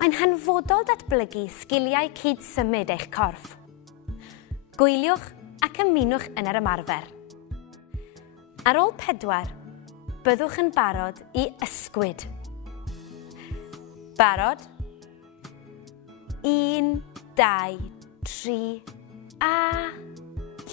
Mae'n hanfodol datblygu sgiliau cyd-symud eich corff. Gwyliwch ac ymunwch yn yr ymarfer. Ar ôl 4, byddwch yn barod i ysgwyd. Barod? 1, 2, 3, a,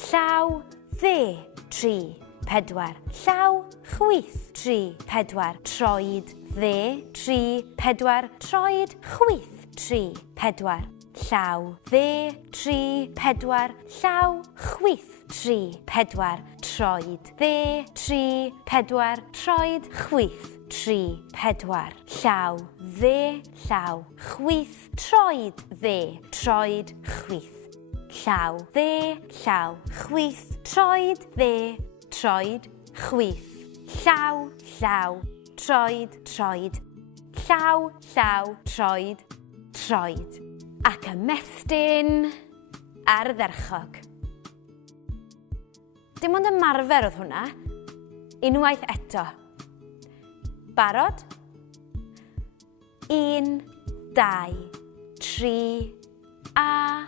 llaw, dde, 3, 4, llaw, chwith, 3, 4, troed, dde, 3, 4, troed, chwith, 3, 4, llaw, dde, 3, 4, llaw, chwith, 3, 4, troed, dde, 3, 4, troed, chwith, 3, 4, llaw, dde, llaw, chwith, troed, dde, troed, chwith, llaw, dde, llaw, chwith, troed, dde, troed, chwith, llaw, llaw, troed, troed, llaw, llaw, troed, troed, ac ymestyn ardderchog. Dim ond ymarfer oedd hwnna, unwaith eto. Barod? 1, 2, 3, a,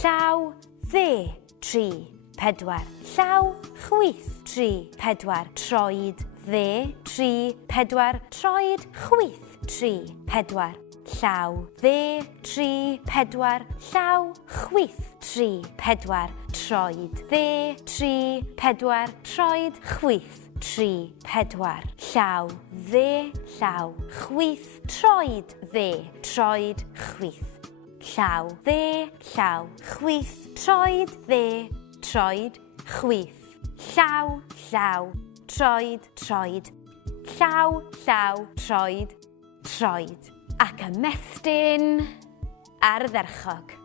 llaw, dde, 3, 4, llaw, chwith, 3, 4, troed, dde, 3, 4, troed, chwith, 3, 4, llaw, dde, 3, 4, llaw, chwith, 3, 4, troed, dde, 3, 4, troed, chwith, 3, 4, llaw, dde, llaw, chwith, troed, dde, troed, chwith, llaw, dde, llaw, chwith, troed, dde, troed, chwith, llaw, llaw, troed, troed, llaw, llaw, troed, troed, ac ymestyn ardderchog.